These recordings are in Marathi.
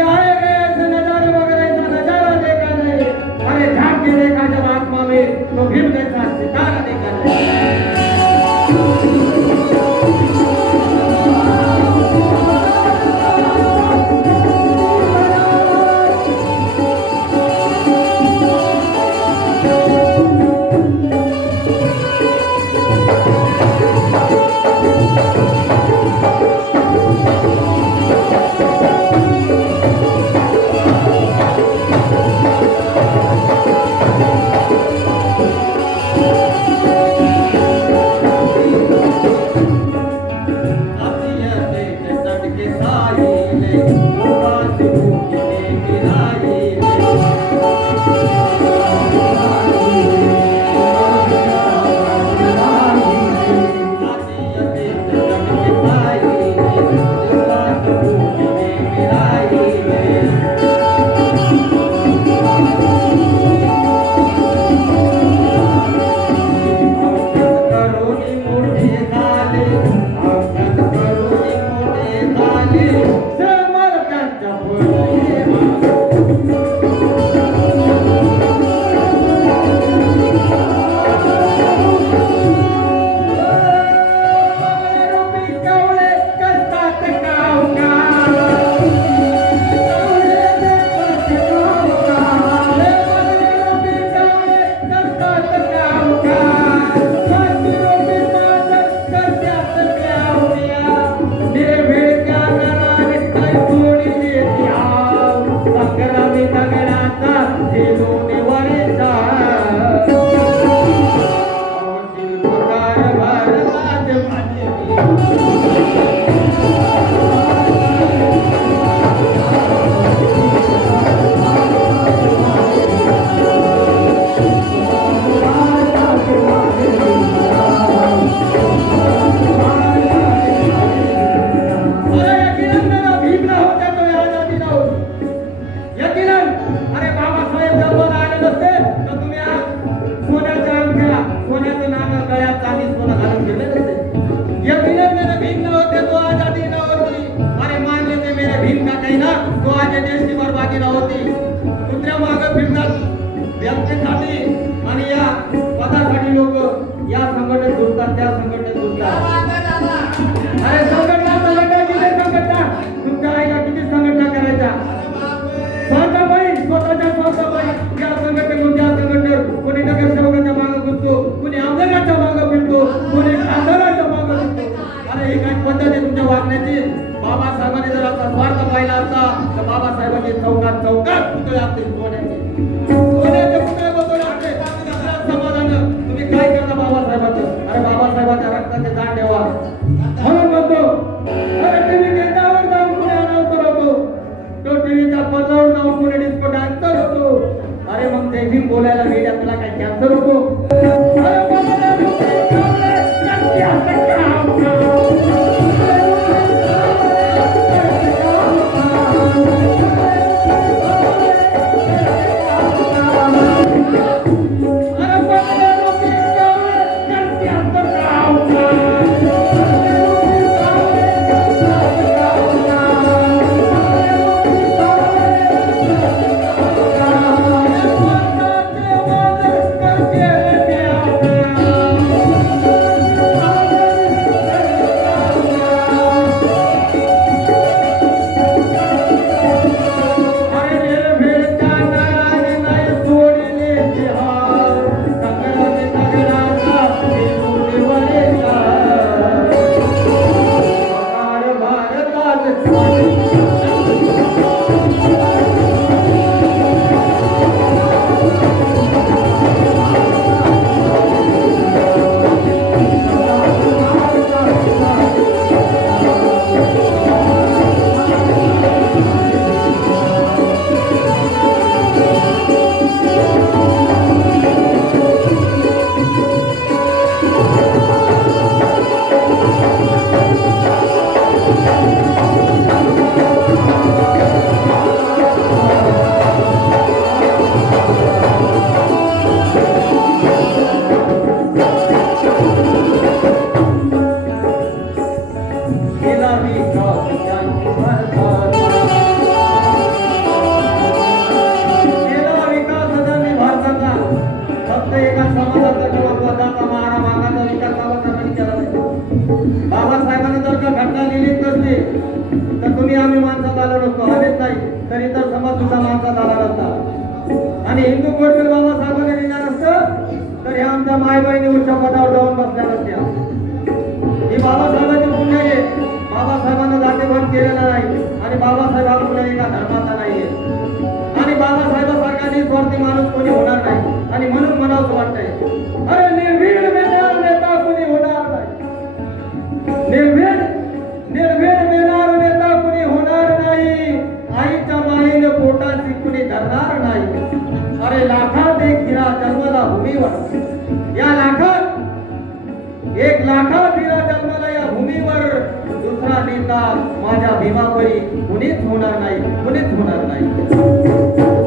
आएगा काही ना तो आज या हे आमच्या माय बहिणी उच्च पदावर जाऊन बसल्या नसत्या. ही बाबासाहेबांची पुण्य आहे. बाबासाहेबांना जातीभाग केलेला नाही. आणि बाबासाहेब हा कुठल्या एका धर्माचा नाहीये. आणि बाबासाहेबासारखा निस्वार्थी माणूस कोणी होणार नाही. आणि म्हणून मनावं वाटतंय. अरे निर्भीड मेनार नेता कोणी होणार नाही. निर्भीड निर्भीड मिळणार नेता कोणी होणार नाही. आईच्या माईने पोटाची कुणी धरणार नाही. अरे लाखात एक हिरा जन्मला भूमीवर या लाखात एक लाखात हिरा जन्माला या भूमीवर दुसरा नेता माझ्या भीमापरी कुणीच होणार नाही कुणीच होणार नाही.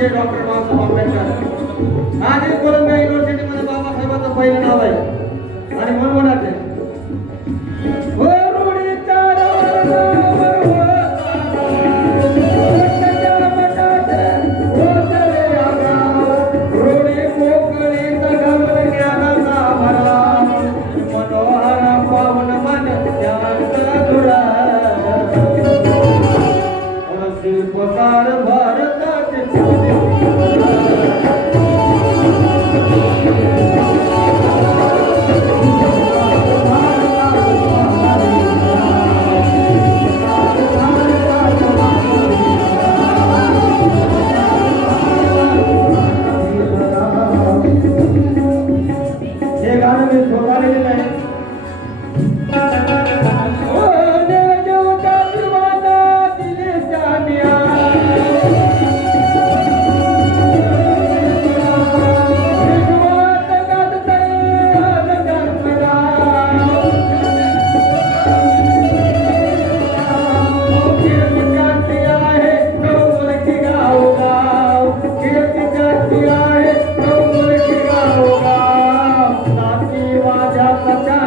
तो डॉक्टर बाबासाहेब आंबेडकर आज कोलंबिया युनिव्हर्सिटीमध्ये बाबासाहेबांचं पहिलं नाव आहे. Thank you.